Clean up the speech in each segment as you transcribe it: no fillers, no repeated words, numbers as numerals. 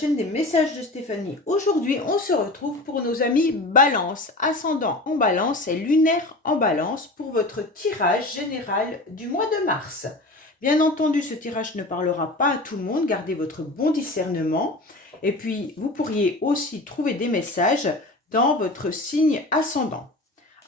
chaîne des messages de Stéphanie. Aujourd'hui, on se retrouve pour nos amis Balance, ascendant en Balance et lunaire en Balance pour votre tirage général du mois de mars. Bien entendu, ce tirage ne parlera pas à tout le monde, gardez votre bon discernement. Et puis, vous pourriez aussi trouver des messages dans votre signe ascendant.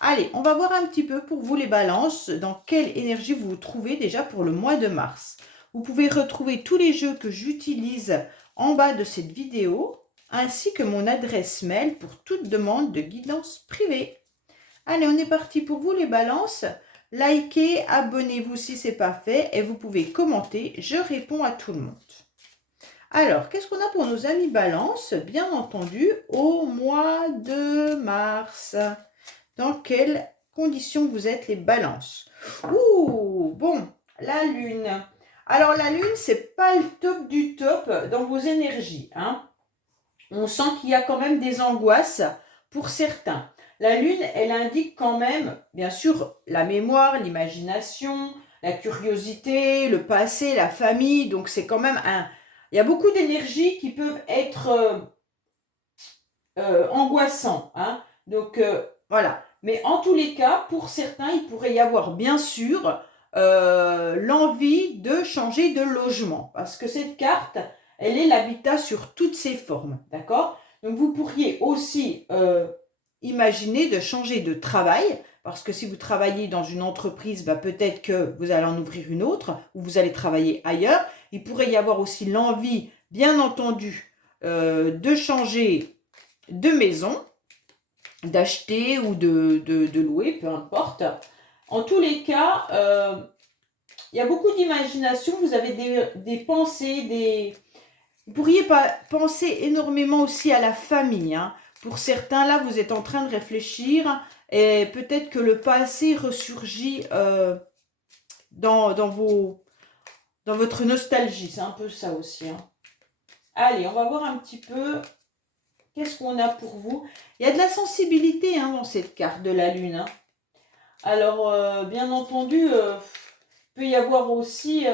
Allez, on va voir un petit peu pour vous les balances, dans quelle énergie vous vous trouvez déjà pour le mois de mars. Vous pouvez retrouver tous les jeux que j'utilise en bas de cette vidéo, ainsi que mon adresse mail pour toute demande de guidance privée. Allez, on est parti pour vous les balances. Likez, abonnez-vous si ce n'est pas fait et vous pouvez commenter, je réponds à tout le monde. Alors, qu'est-ce qu'on a pour nos amis balance? Bien entendu, au mois de mars. Dans quelles conditions vous êtes les balances? Ouh, bon, la lune. Alors, la lune, c'est pas le top du top dans vos énergies, hein. On sent qu'il y a quand même des angoisses pour certains. La lune, elle indique quand même, bien sûr, la mémoire, l'imagination, la curiosité, le passé, la famille. Donc, c'est quand même un... Il y a beaucoup d'énergies qui peuvent être angoissants, hein. Donc, voilà. Mais en tous les cas, pour certains, il pourrait y avoir bien sûr l'envie de changer de logement. Parce que cette carte, elle est l'habitat sur toutes ses formes. D'accord? Donc vous pourriez aussi imaginer de changer de travail. Parce que si vous travaillez dans une entreprise, bah, peut-être que vous allez en ouvrir une autre ou vous allez travailler ailleurs. Il pourrait y avoir aussi l'envie, bien entendu, de changer de maison, d'acheter ou de louer, peu importe. En tous les cas, il y a beaucoup d'imagination, vous avez des pensées, vous pourriez pas penser énormément aussi à la famille, hein. Pour certains, là, vous êtes en train de réfléchir et peut-être que le passé ressurgit dans votre nostalgie. C'est un peu ça aussi, hein. Allez, on va voir un petit peu qu'est-ce qu'on a pour vous. Il y a de la sensibilité, hein, dans cette carte de la lune, hein. Alors, bien entendu, il peut y avoir aussi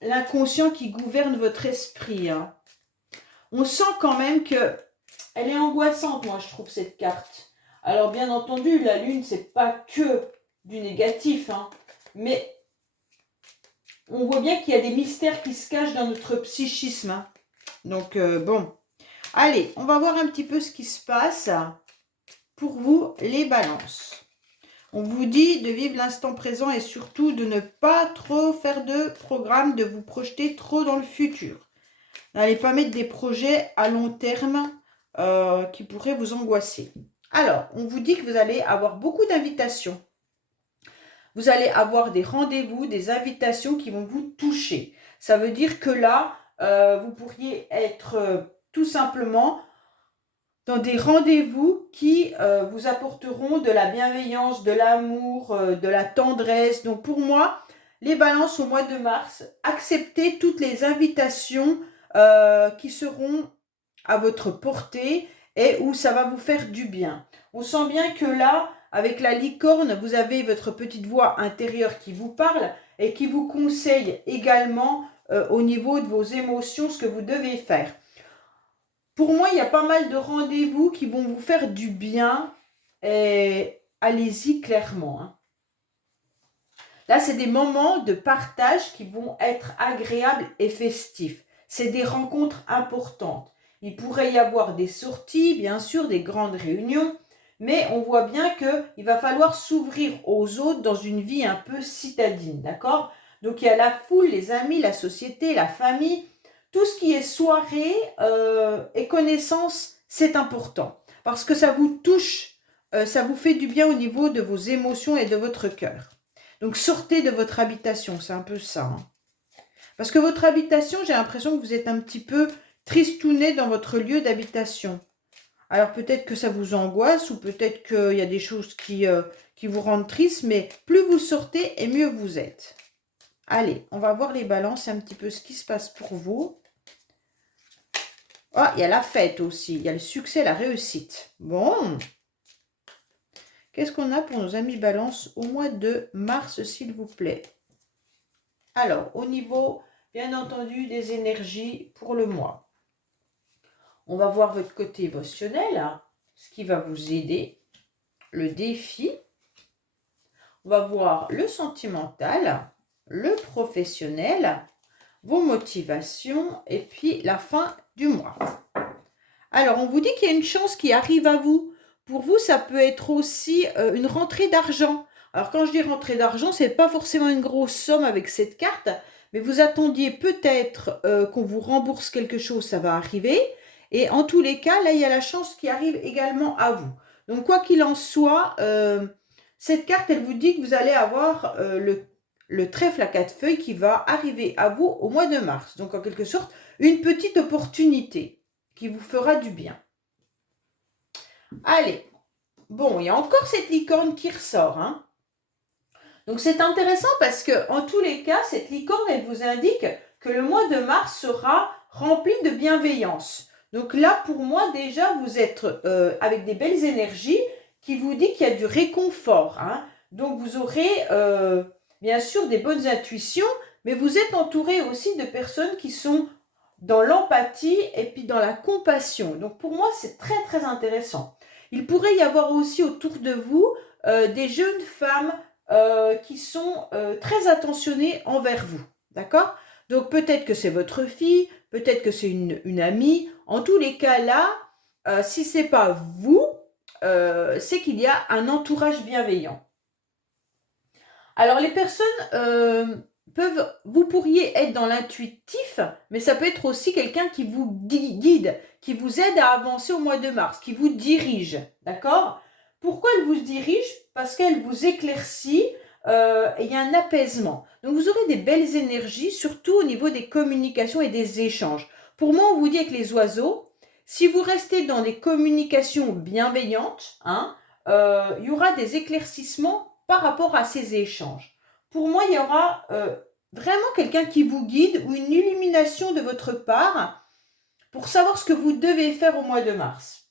l'inconscient qui gouverne votre esprit, hein. On sent quand même que elle est angoissante, moi, je trouve, cette carte. Alors, bien entendu, la lune, c'est pas que du négatif, hein, mais on voit bien qu'il y a des mystères qui se cachent dans notre psychisme, hein. Donc, bon. Allez, on va voir un petit peu ce qui se passe pour vous, les balances. On vous dit de vivre l'instant présent et surtout de ne pas trop faire de programme, de vous projeter trop dans le futur. N'allez pas mettre des projets à long terme qui pourraient vous angoisser. Alors, on vous dit que vous allez avoir beaucoup d'invitations. Vous allez avoir des rendez-vous, des invitations qui vont vous toucher. Ça veut dire que là, vous pourriez être tout simplement dans des rendez-vous qui vous apporteront de la bienveillance, de l'amour, de la tendresse. Donc pour moi, les balances au mois de mars, acceptez toutes les invitations qui seront à votre portée et où ça va vous faire du bien. On sent bien que là, avec la licorne, vous avez votre petite voix intérieure qui vous parle et qui vous conseille également au niveau de vos émotions ce que vous devez faire. Pour moi, il y a pas mal de rendez-vous qui vont vous faire du bien et allez-y clairement, hein. Là, c'est des moments de partage qui vont être agréables et festifs. C'est des rencontres importantes. Il pourrait y avoir des sorties, bien sûr, des grandes réunions, mais on voit bien qu'il va falloir s'ouvrir aux autres dans une vie un peu citadine, d'accord? Donc, il y a la foule, les amis, la société, la famille. Tout ce qui est soirée et connaissance, c'est important. Parce que ça vous touche, ça vous fait du bien au niveau de vos émotions et de votre cœur. Donc, sortez de votre habitation, c'est un peu ça, hein. Parce que votre habitation, j'ai l'impression que vous êtes un petit peu tristouné dans votre lieu d'habitation. Alors, peut-être que ça vous angoisse ou peut-être qu'il y a des choses qui vous rendent triste, mais plus vous sortez et mieux vous êtes. Allez, on va voir les balances, un petit peu ce qui se passe pour vous. Ah, il y a la fête aussi, il y a le succès, la réussite. Bon. Qu'est-ce qu'on a pour nos amis balance au mois de mars, s'il vous plaît? Alors, au niveau, bien entendu, des énergies pour le mois. On va voir votre côté émotionnel, hein, ce qui va vous aider, le défi. On va voir le sentimental, le professionnel, vos motivations et puis la fin du mois. Alors, on vous dit qu'il y a une chance qui arrive à vous. Pour vous, ça peut être aussi une rentrée d'argent. Alors, quand je dis rentrée d'argent, ce n'est pas forcément une grosse somme avec cette carte, mais vous attendiez peut-être qu'on vous rembourse quelque chose, ça va arriver. Et en tous les cas, là, il y a la chance qui arrive également à vous. Donc, quoi qu'il en soit, cette carte, elle vous dit que vous allez avoir le trèfle à 4 feuilles qui va arriver à vous au mois de mars. Donc, en quelque sorte, une petite opportunité qui vous fera du bien. Allez, bon, il y a encore cette licorne qui ressort, hein. Donc c'est intéressant parce que en tous les cas, cette licorne, elle vous indique que le mois de mars sera rempli de bienveillance. Donc là, pour moi, déjà, vous êtes avec des belles énergies qui vous dit qu'il y a du réconfort, hein. Donc vous aurez bien sûr des bonnes intuitions, mais vous êtes entouré aussi de personnes qui sont dans l'empathie et puis dans la compassion. Donc pour moi, c'est très très intéressant. Il pourrait y avoir aussi autour de vous des jeunes femmes qui sont très attentionnées envers vous. D'accord? Donc peut-être que c'est votre fille, peut-être que c'est une amie. En tous les cas là, si ce n'est pas vous, c'est qu'il y a un entourage bienveillant. Alors les personnes vous pourriez être dans l'intuitif, mais ça peut être aussi quelqu'un qui vous guide, qui vous aide à avancer au mois de mars, qui vous dirige, d'accord? Pourquoi elle vous dirige? Parce qu'elle vous éclaircit, il y a un apaisement. Donc vous aurez des belles énergies, surtout au niveau des communications et des échanges. Pour moi, on vous dit avec les oiseaux, si vous restez dans des communications bienveillantes, hein, il y aura des éclaircissements par rapport à ces échanges. Pour moi, il y aura vraiment quelqu'un qui vous guide ou une illumination de votre part pour savoir ce que vous devez faire au mois de mars.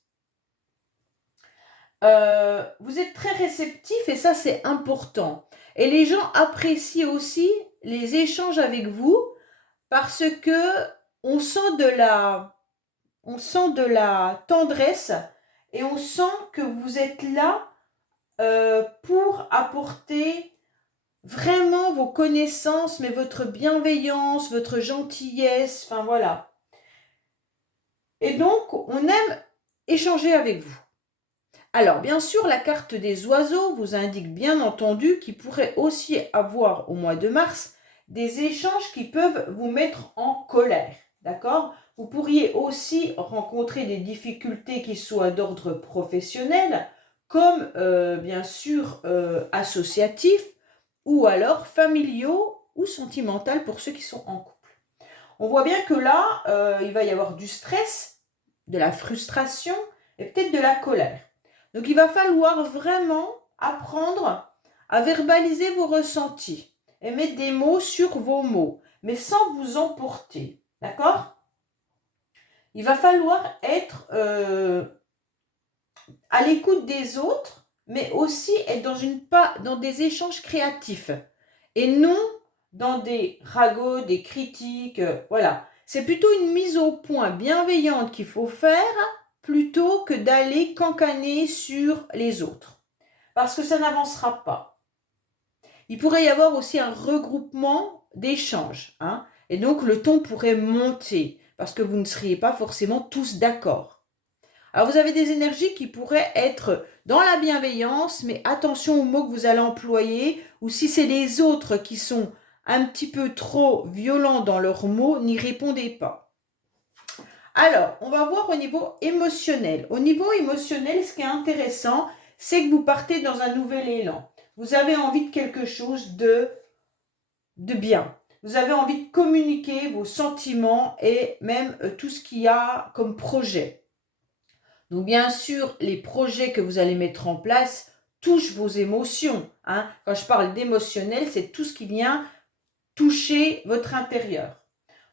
Vous êtes très réceptif et ça, c'est important. Et les gens apprécient aussi les échanges avec vous parce que on sent de la tendresse et on sent que vous êtes là pour apporter vraiment vos connaissances, mais votre bienveillance, votre gentillesse, enfin voilà. Et donc, on aime échanger avec vous. Alors, bien sûr, la carte des oiseaux vous indique bien entendu qu'il pourrait aussi avoir au mois de mars des échanges qui peuvent vous mettre en colère, d'accord? Vous pourriez aussi rencontrer des difficultés qui soient d'ordre professionnel, comme bien sûr associatifs, ou alors familiaux ou sentimentaux pour ceux qui sont en couple. On voit bien que là, il va y avoir du stress, de la frustration et peut-être de la colère. Donc il va falloir vraiment apprendre à verbaliser vos ressentis et mettre des mots sur vos mots, mais sans vous emporter. D'accord? Il va falloir être à l'écoute des autres, mais aussi être dans des échanges créatifs et non dans des ragots, des critiques. Voilà. C'est plutôt une mise au point bienveillante qu'il faut faire plutôt que d'aller cancaner sur les autres. Parce que ça n'avancera pas. Il pourrait y avoir aussi un regroupement d'échanges, hein, et donc le ton pourrait monter parce que vous ne seriez pas forcément tous d'accord. Alors vous avez des énergies qui pourraient être dans la bienveillance, mais attention aux mots que vous allez employer, ou si c'est les autres qui sont un petit peu trop violents dans leurs mots, n'y répondez pas. Alors, on va voir au niveau émotionnel. Au niveau émotionnel, ce qui est intéressant, c'est que vous partez dans un nouvel élan. Vous avez envie de quelque chose de bien. Vous avez envie de communiquer vos sentiments et même tout ce qu'il y a comme projet. Donc bien sûr, les projets que vous allez mettre en place touchent vos émotions, hein. Quand je parle d'émotionnel, c'est tout ce qui vient toucher votre intérieur.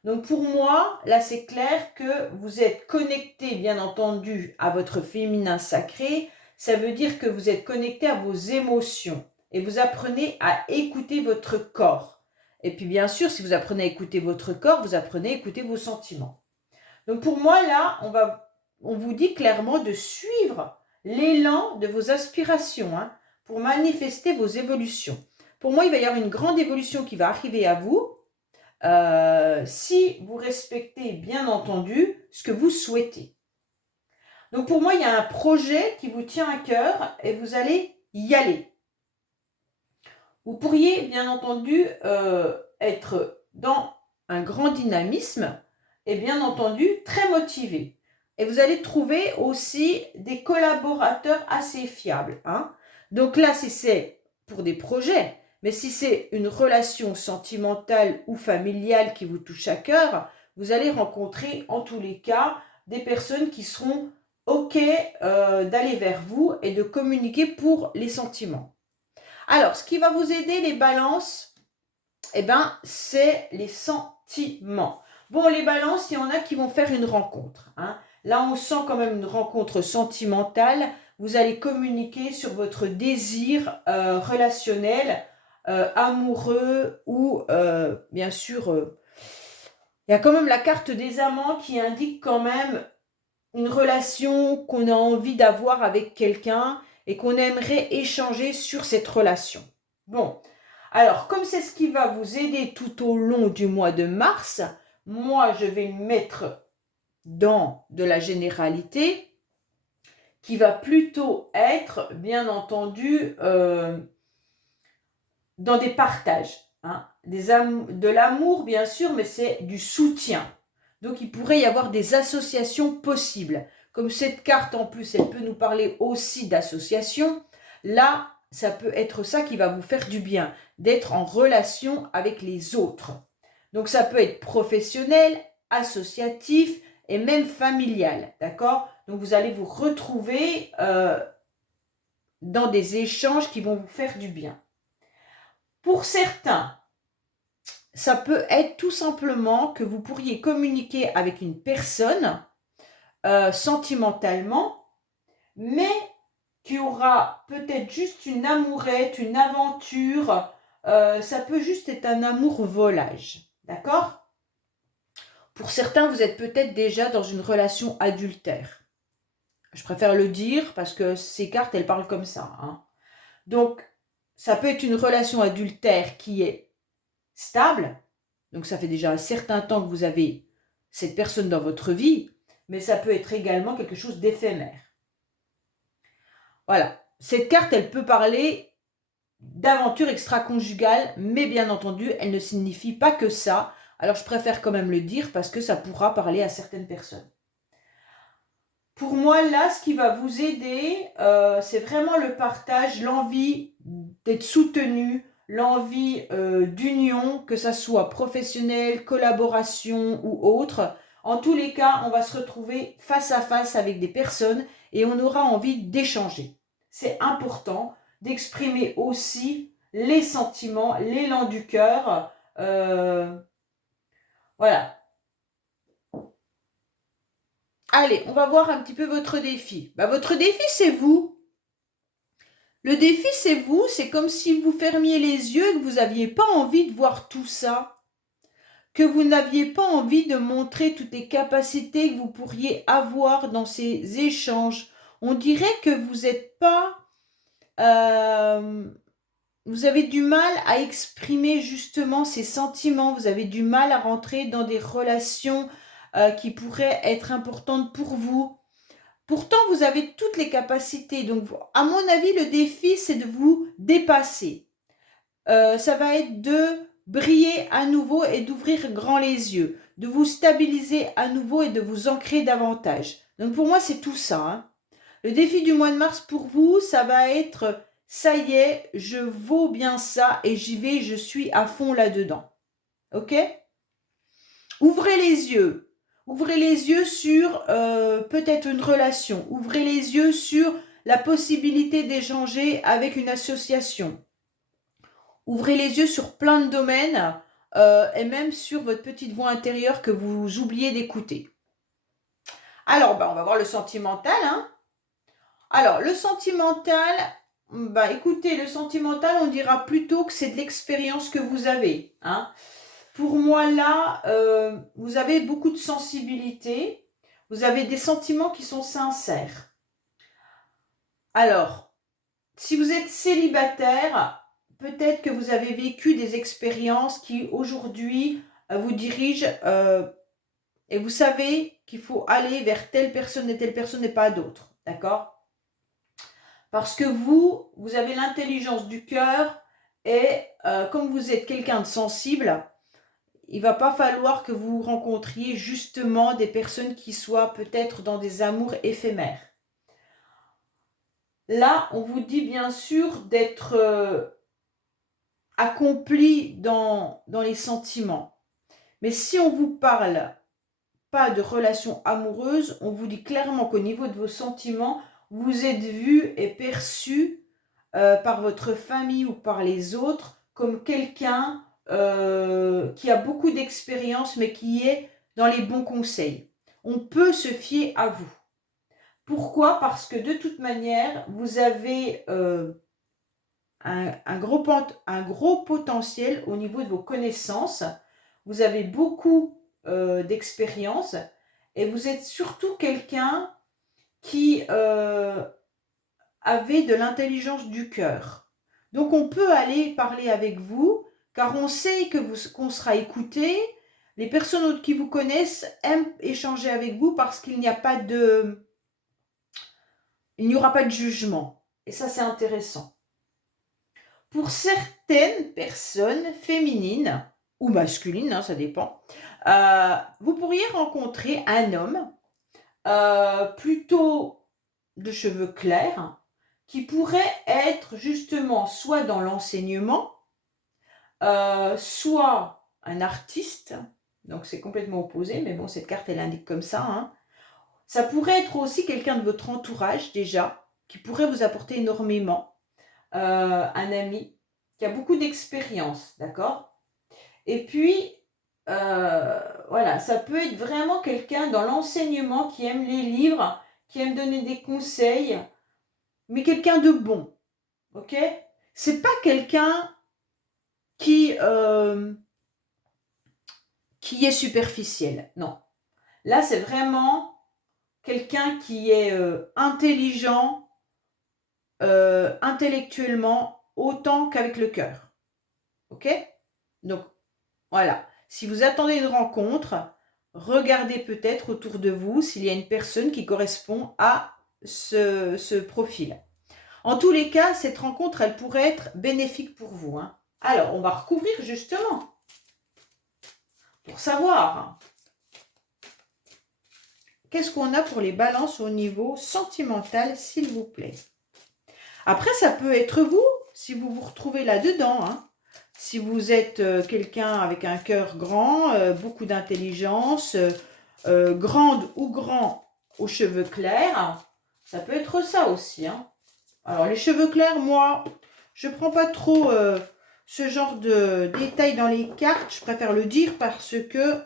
Donc pour moi, là c'est clair que vous êtes connecté bien entendu à votre féminin sacré. Ça veut dire que vous êtes connecté à vos émotions et vous apprenez à écouter votre corps. Et puis bien sûr, si vous apprenez à écouter votre corps, vous apprenez à écouter vos sentiments. Donc pour moi là, on va on vous dit clairement de suivre l'élan de vos aspirations, hein, pour manifester vos évolutions. Pour moi, il va y avoir une grande évolution qui va arriver à vous, si vous respectez bien entendu ce que vous souhaitez. Donc pour moi, il y a un projet qui vous tient à cœur et vous allez y aller. Vous pourriez bien entendu être dans un grand dynamisme et bien entendu très motivé. Et vous allez trouver aussi des collaborateurs assez fiables, hein. Donc là, si c'est pour des projets, mais si c'est une relation sentimentale ou familiale qui vous touche à cœur, vous allez rencontrer en tous les cas des personnes qui seront OK d'aller vers vous et de communiquer pour les sentiments. Alors, ce qui va vous aider, les balances, eh ben, c'est les sentiments. Bon, les balances, il y en a qui vont faire une rencontre, hein. Là, on sent quand même une rencontre sentimentale. Vous allez communiquer sur votre désir relationnel, amoureux ou, bien sûr, il y a quand même la carte des amants qui indique quand même une relation qu'on a envie d'avoir avec quelqu'un et qu'on aimerait échanger sur cette relation. Bon, alors comme c'est ce qui va vous aider tout au long du mois de mars, moi je vais me mettre dans de la généralité qui va plutôt être, bien entendu, dans des partages, hein, de l'amour bien sûr, mais c'est du soutien. Donc il pourrait y avoir des associations possibles. Comme cette carte en plus, elle peut nous parler aussi d'associations. Là, ça peut être ça qui va vous faire du bien, d'être en relation avec les autres. Donc ça peut être professionnel, associatif et même familial, d'accord? Donc vous allez vous retrouver dans des échanges qui vont vous faire du bien. Pour certains, ça peut être tout simplement que vous pourriez communiquer avec une personne sentimentalement, mais qui aura peut-être juste une amourette, une aventure. Ça peut juste être un amour volage, d'accord? Pour certains, vous êtes peut-être déjà dans une relation adultère. Je préfère le dire parce que ces cartes, elles parlent comme ça, hein. Donc, ça peut être une relation adultère qui est stable. Donc, ça fait déjà un certain temps que vous avez cette personne dans votre vie, mais ça peut être également quelque chose d'éphémère. Voilà. Cette carte, elle peut parler d'aventure extra-conjugale, mais bien entendu, elle ne signifie pas que ça. Alors, je préfère quand même le dire parce que ça pourra parler à certaines personnes. Pour moi, là, ce qui va vous aider, c'est vraiment le partage, l'envie d'être soutenu, l'envie d'union, que ça soit professionnel, collaboration ou autre. En tous les cas, on va se retrouver face à face avec des personnes et on aura envie d'échanger. C'est important d'exprimer aussi les sentiments, l'élan du cœur. Voilà. Allez, on va voir un petit peu votre défi. Votre défi, c'est vous. Le défi, c'est vous. C'est comme si vous fermiez les yeux et que vous n'aviez pas envie de voir tout ça. Que vous n'aviez pas envie de montrer toutes les capacités que vous pourriez avoir dans ces échanges. On dirait que vous n'êtes pas... vous avez du mal à exprimer justement ces sentiments. Vous avez du mal à rentrer dans des relations qui pourraient être importantes pour vous. Pourtant, vous avez toutes les capacités. Donc, à mon avis, le défi, c'est de vous dépasser. Ça va être de briller à nouveau et d'ouvrir grand les yeux, de vous stabiliser à nouveau et de vous ancrer davantage. Donc, pour moi, c'est tout ça, hein. Le défi du mois de mars pour vous, ça va être, ça y est, je vaux bien ça et j'y vais, je suis à fond là-dedans. Ok? Ouvrez les yeux. Ouvrez les yeux sur peut-être une relation. Ouvrez les yeux sur la possibilité d'échanger avec une association. Ouvrez les yeux sur plein de domaines et même sur votre petite voix intérieure que vous oubliez d'écouter. Alors, on va voir le sentimental, hein. Alors, le sentimental, écoutez, le sentimental, on dira plutôt que c'est de l'expérience que vous avez, hein. Pour moi, là, vous avez beaucoup de sensibilité. Vous avez des sentiments qui sont sincères. Alors, si vous êtes célibataire, peut-être que vous avez vécu des expériences qui aujourd'hui vous dirigent et vous savez qu'il faut aller vers telle personne et pas d'autre. D'accord? Parce que vous avez l'intelligence du cœur et comme vous êtes quelqu'un de sensible, il ne va pas falloir que vous rencontriez justement des personnes qui soient peut-être dans des amours éphémères. Là, on vous dit bien sûr d'être accompli dans les sentiments. Mais si on vous parle pas de relation amoureuse, on vous dit clairement qu'au niveau de vos sentiments, vous êtes vu et perçu par votre famille ou par les autres comme quelqu'un qui a beaucoup d'expérience mais qui est dans les bons conseils. On peut se fier à vous. Pourquoi? Parce que de toute manière, vous avez un gros potentiel au niveau de vos connaissances. Vous avez beaucoup d'expérience et vous êtes surtout quelqu'un qui avait de l'intelligence du cœur. Donc on peut aller parler avec vous car on sait qu'on sera écouté. Les personnes qui vous connaissent aiment échanger avec vous parce qu'il n'y aura pas de jugement. Et ça, c'est intéressant. Pour certaines personnes féminines ou masculines, hein, ça dépend, vous pourriez rencontrer un homme plutôt de cheveux clairs qui pourrait être justement soit dans l'enseignement, soit un artiste, donc c'est complètement opposé, mais bon, cette carte, elle indique comme ça. Hein. Ça pourrait être aussi quelqu'un de votre entourage déjà, qui pourrait vous apporter énormément, un ami qui a beaucoup d'expérience, d'accord? Et puis, voilà, ça peut être vraiment quelqu'un dans l'enseignement qui aime les livres, qui aime donner des conseils, mais quelqu'un de bon, ok? C'est pas quelqu'un qui est superficiel, non. Là, c'est vraiment quelqu'un qui est intelligent, intellectuellement, autant qu'avec le cœur, ok? Donc, voilà. Si vous attendez une rencontre, regardez peut-être autour de vous s'il y a une personne qui correspond à ce profil. En tous les cas, cette rencontre, elle pourrait être bénéfique pour vous. Hein. Alors, on va recouvrir justement pour savoir qu'est-ce qu'on a pour les balances au niveau sentimental, s'il vous plaît. Après, ça peut être vous, si vous vous retrouvez là-dedans. Hein. Si vous êtes quelqu'un avec un cœur grand, beaucoup d'intelligence, grande ou grand aux cheveux clairs, ça peut être ça aussi. Hein. Alors, les cheveux clairs, moi, je ne prends pas trop ce genre de détails dans les cartes. Je préfère le dire parce que,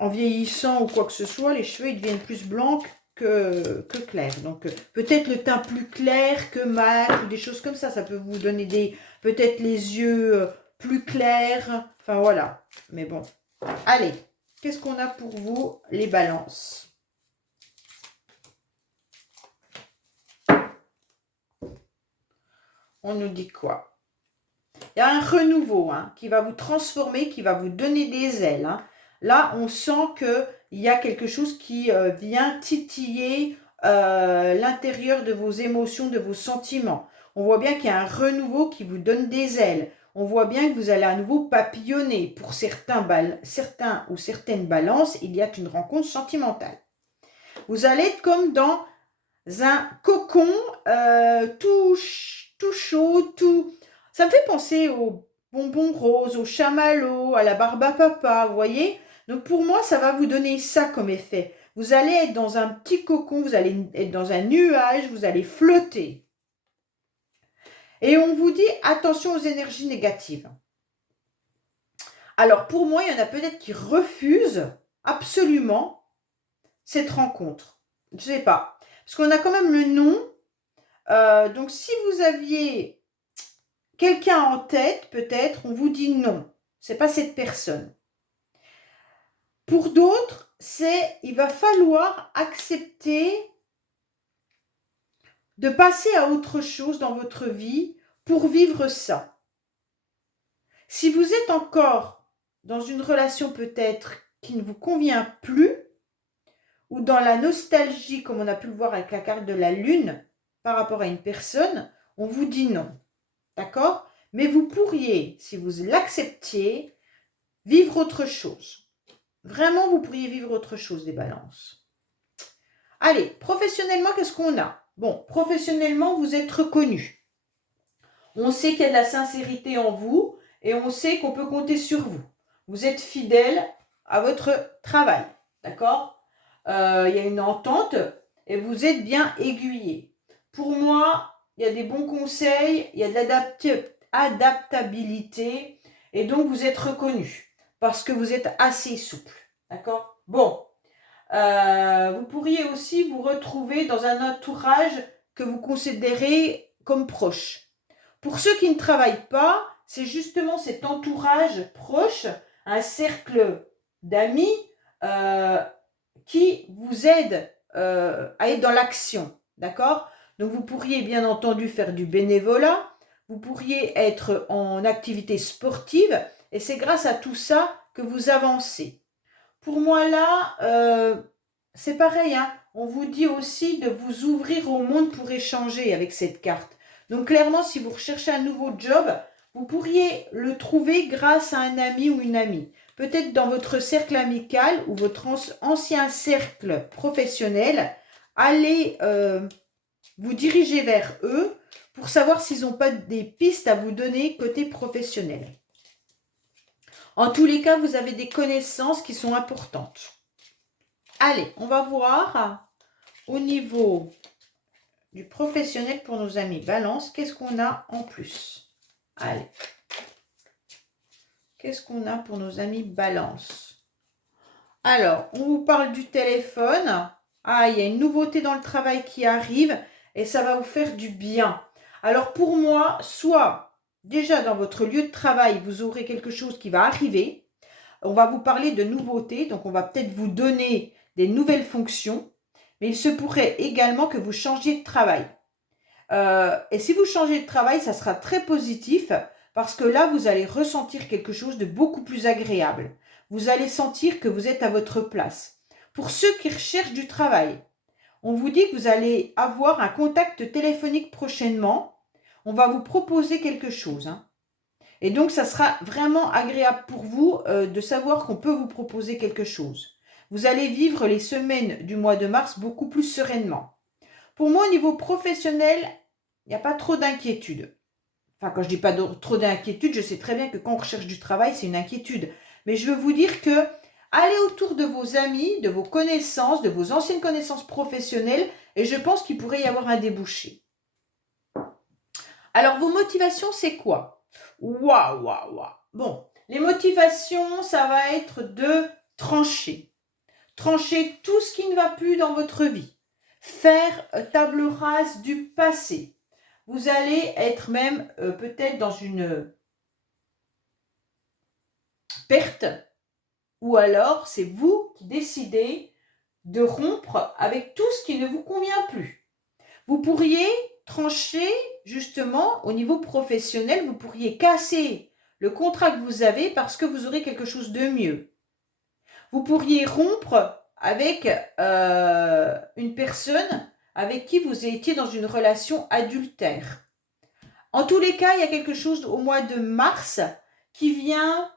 en vieillissant ou quoi que ce soit, les cheveux ils deviennent plus blancs que clairs. Donc, peut-être le teint plus clair que mat ou des choses comme ça. Ça peut vous donner peut-être les yeux plus clairs. Enfin, voilà. Mais bon. Allez, qu'est-ce qu'on a pour vous, les balances ? On nous dit quoi? Il y a un renouveau hein, qui va vous transformer, qui va vous donner des ailes. Hein. Là, on sent qu'il y a quelque chose qui vient titiller l'intérieur de vos émotions, de vos sentiments. On voit bien qu'il y a un renouveau qui vous donne des ailes. On voit bien que vous allez à nouveau papillonner. Pour certains ou certaines balances, il y a une rencontre sentimentale. Vous allez être comme dans un cocon tout chaud, tout... Ça me fait penser aux bonbons roses, aux chamallows, à la barbe à papa, vous voyez? Donc pour moi, ça va vous donner ça comme effet. Vous allez être dans un petit cocon, vous allez être dans un nuage, vous allez flotter. Et on vous dit, attention aux énergies négatives. Alors pour moi, il y en a peut-être qui refusent absolument cette rencontre. Je ne sais pas. Parce qu'on a quand même le nom. Donc si vous aviez quelqu'un en tête, peut-être, on vous dit non. Ce n'est pas cette personne. Pour d'autres, il va falloir accepter de passer à autre chose dans votre vie pour vivre ça. Si vous êtes encore dans une relation peut-être qui ne vous convient plus, ou dans la nostalgie, comme on a pu le voir avec la carte de la lune, par rapport à une personne, on vous dit non. D'accord? Mais vous pourriez, si vous l'acceptiez, vivre autre chose. Vraiment, vous pourriez vivre autre chose, les balances. Allez, professionnellement, qu'est-ce qu'on a? Bon, professionnellement, vous êtes reconnu. On sait qu'il y a de la sincérité en vous et on sait qu'on peut compter sur vous. Vous êtes fidèle à votre travail, d'accord? Il y a une entente et vous êtes bien aiguillé. Pour moi, il y a des bons conseils, il y a de l'adaptabilité et donc vous êtes reconnu parce que vous êtes assez souple, d'accord? Bon, vous pourriez aussi vous retrouver dans un entourage que vous considérez comme proche. Pour ceux qui ne travaillent pas, c'est justement cet entourage proche, un cercle d'amis qui vous aide à être dans l'action, d'accord? Donc vous pourriez bien entendu faire du bénévolat, vous pourriez être en activité sportive, et c'est grâce à tout ça que vous avancez. Pour moi là, c'est pareil, hein. On vous dit aussi de vous ouvrir au monde pour échanger avec cette carte. Donc clairement, si vous recherchez un nouveau job, vous pourriez le trouver grâce à un ami ou une amie. Peut-être dans votre cercle amical ou votre ancien cercle professionnel, allez vous diriger vers eux pour savoir s'ils n'ont pas des pistes à vous donner côté professionnel. En tous les cas, vous avez des connaissances qui sont importantes. Allez, on va voir au niveau du professionnel pour nos amis Balance, qu'est-ce qu'on a en plus? Allez. Qu'est-ce qu'on a pour nos amis Balance? Alors, on vous parle du téléphone. Ah, il y a une nouveauté dans le travail qui arrive et ça va vous faire du bien. Alors pour moi, soit déjà dans votre lieu de travail, vous aurez quelque chose qui va arriver. On va vous parler de nouveautés, donc on va peut-être vous donner des nouvelles fonctions. Mais il se pourrait également que vous changiez de travail. Et si vous changez de travail, ça sera très positif parce que là, vous allez ressentir quelque chose de beaucoup plus agréable. Vous allez sentir que vous êtes à votre place. Pour ceux qui recherchent du travail, on vous dit que vous allez avoir un contact téléphonique prochainement. On va vous proposer quelque chose, hein. Et donc, ça sera vraiment agréable pour vous de savoir qu'on peut vous proposer quelque chose. Vous allez vivre les semaines du mois de mars beaucoup plus sereinement. Pour moi, au niveau professionnel, il n'y a pas trop d'inquiétude. Enfin, quand je dis pas trop d'inquiétude, je sais très bien que quand on recherche du travail, c'est une inquiétude. Mais je veux vous dire que allez autour de vos amis, de vos connaissances, de vos anciennes connaissances professionnelles, et je pense qu'il pourrait y avoir un débouché. Alors, vos motivations, c'est quoi? Waouh, waouh, waouh. Bon, les motivations, ça va être de trancher. Trancher tout ce qui ne va plus dans votre vie. Faire table rase du passé. Vous allez être même peut-être dans une perte ou alors c'est vous qui décidez de rompre avec tout ce qui ne vous convient plus. Vous pourriez trancher justement au niveau professionnel, vous pourriez casser le contrat que vous avez parce que vous aurez quelque chose de mieux. Vous pourriez rompre avec une personne avec qui vous étiez dans une relation adultère. En tous les cas, il y a quelque chose au mois de mars qui vient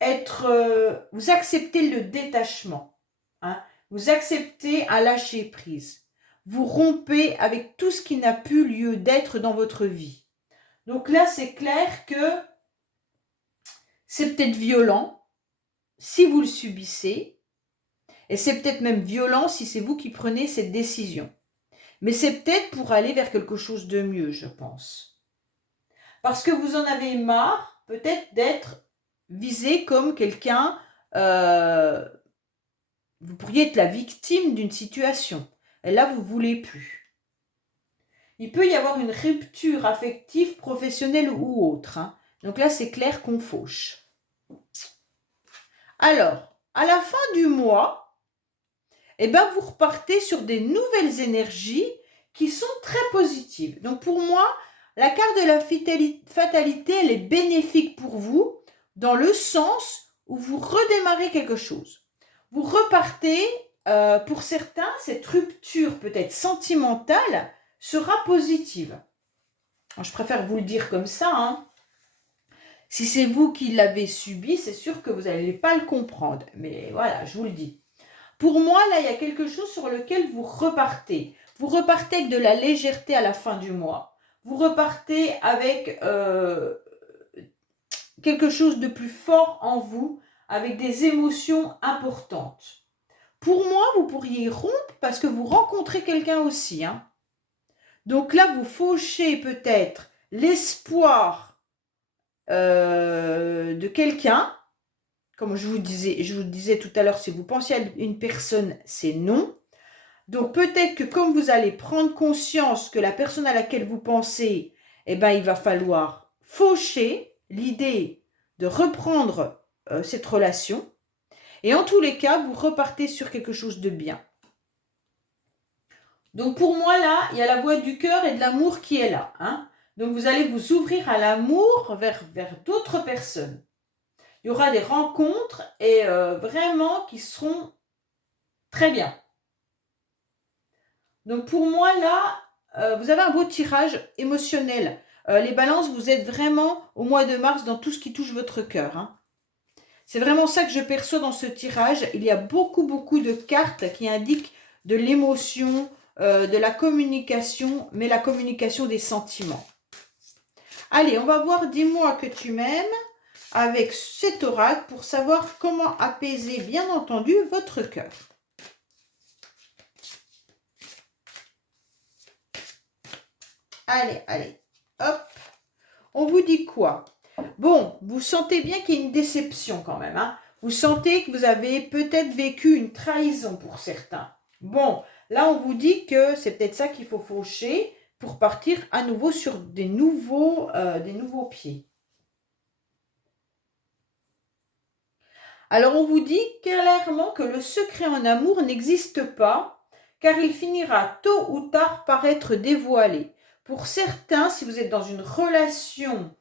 être... vous acceptez le détachement. Hein, vous acceptez un lâcher-prise. Vous rompez avec tout ce qui n'a plus lieu d'être dans votre vie. Donc là, c'est clair que c'est peut-être violent si vous le subissez. Et c'est peut-être même violent si c'est vous qui prenez cette décision. Mais c'est peut-être pour aller vers quelque chose de mieux, je pense. Parce que vous en avez marre, peut-être, d'être visé comme quelqu'un... vous pourriez être la victime d'une situation. Et là, vous ne voulez plus. Il peut y avoir une rupture affective, professionnelle ou autre. Hein. Donc là, c'est clair qu'on fauche. Alors, à la fin du mois, eh ben, vous repartez sur des nouvelles énergies qui sont très positives. Donc pour moi, la carte de la fatalité, elle est bénéfique pour vous dans le sens où vous redémarrez quelque chose. Vous repartez, pour certains, cette rupture peut-être sentimentale sera positive. Alors, je préfère vous le dire comme ça, hein. Si c'est vous qui l'avez subi, c'est sûr que vous n'allez pas le comprendre. Mais voilà, je vous le dis. Pour moi, là, il y a quelque chose sur lequel vous repartez. Vous repartez avec de la légèreté à la fin du mois. Vous repartez avec quelque chose de plus fort en vous, avec des émotions importantes. Pour moi, vous pourriez rompre parce que vous rencontrez quelqu'un aussi, hein. Donc là, vous fauchez peut-être l'espoir de quelqu'un. Comme je vous disais tout à l'heure, si vous pensiez à une personne, c'est non. Donc peut-être que comme vous allez prendre conscience que la personne à laquelle vous pensez, eh ben, il va falloir faucher l'idée de reprendre cette relation. Et en tous les cas, vous repartez sur quelque chose de bien. Donc pour moi, là, il y a la voix du cœur et de l'amour qui est là, hein. Donc vous allez vous ouvrir à l'amour vers d'autres personnes. Il y aura des rencontres et vraiment qui seront très bien. Donc pour moi, là, vous avez un beau tirage émotionnel. Les balances, vous êtes vraiment au mois de mars dans tout ce qui touche votre cœur, hein. C'est vraiment ça que je perçois dans ce tirage. Il y a beaucoup de cartes qui indiquent de l'émotion, de la communication, mais la communication des sentiments. Allez, on va voir « Dis-moi que tu m'aimes » avec cet oracle pour savoir comment apaiser, bien entendu, votre cœur. Allez, hop. On vous dit quoi? Bon, vous sentez bien qu'il y a une déception quand même, hein. Vous sentez que vous avez peut-être vécu une trahison pour certains. Bon, là, on vous dit que c'est peut-être ça qu'il faut faucher pour partir à nouveau sur des nouveaux pieds. Alors, on vous dit clairement que le secret en amour n'existe pas, car il finira tôt ou tard par être dévoilé. Pour certains, si vous êtes dans une relation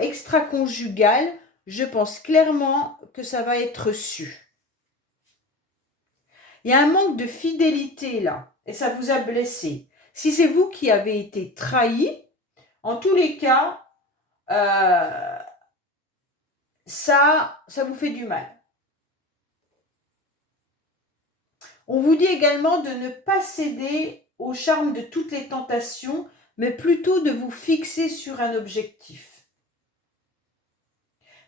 extra-conjugale, je pense clairement que ça va être su. Il y a un manque de fidélité là, et ça vous a blessé. Si c'est vous qui avez été trahi, en tous les cas, ça vous fait du mal. On vous dit également de ne pas céder au charme de toutes les tentations, mais plutôt de vous fixer sur un objectif.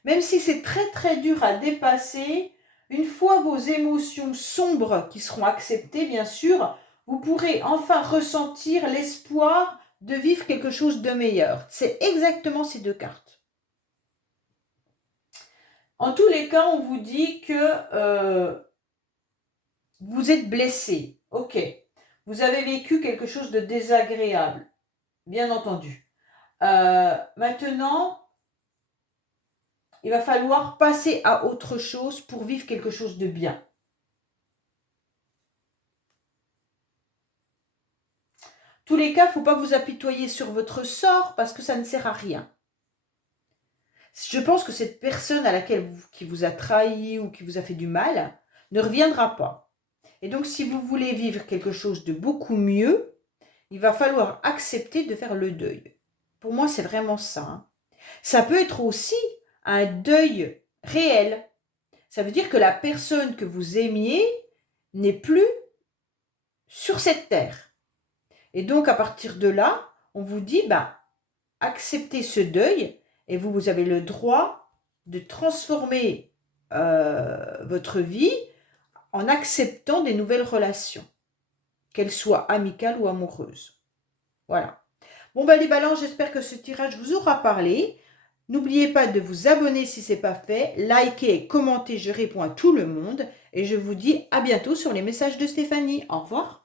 Même si c'est très dur à dépasser, une fois vos émotions sombres qui seront acceptées, bien sûr, vous pourrez enfin ressentir l'espoir de vivre quelque chose de meilleur. C'est exactement ces deux cartes. En tous les cas, on vous dit que vous êtes blessé. Ok. Vous avez vécu quelque chose de désagréable. Bien entendu. Maintenant, il va falloir passer à autre chose pour vivre quelque chose de bien. Tous les cas, il ne faut pas vous apitoyer sur votre sort parce que ça ne sert à rien. Je pense que cette personne qui vous a trahi ou qui vous a fait du mal ne reviendra pas. Et donc, si vous voulez vivre quelque chose de beaucoup mieux, il va falloir accepter de faire le deuil. Pour moi, c'est vraiment ça, hein. Ça peut être aussi un deuil réel. Ça veut dire que la personne que vous aimiez n'est plus sur cette terre. Et donc, à partir de là, on vous dit, acceptez ce deuil et vous avez le droit de transformer votre vie en acceptant des nouvelles relations, qu'elles soient amicales ou amoureuses. Voilà. Bon, les balances, j'espère que ce tirage vous aura parlé. N'oubliez pas de vous abonner si ce n'est pas fait, liker et commenter, je réponds à tout le monde. Et je vous dis à bientôt sur les messages de Stéphanie. Au revoir.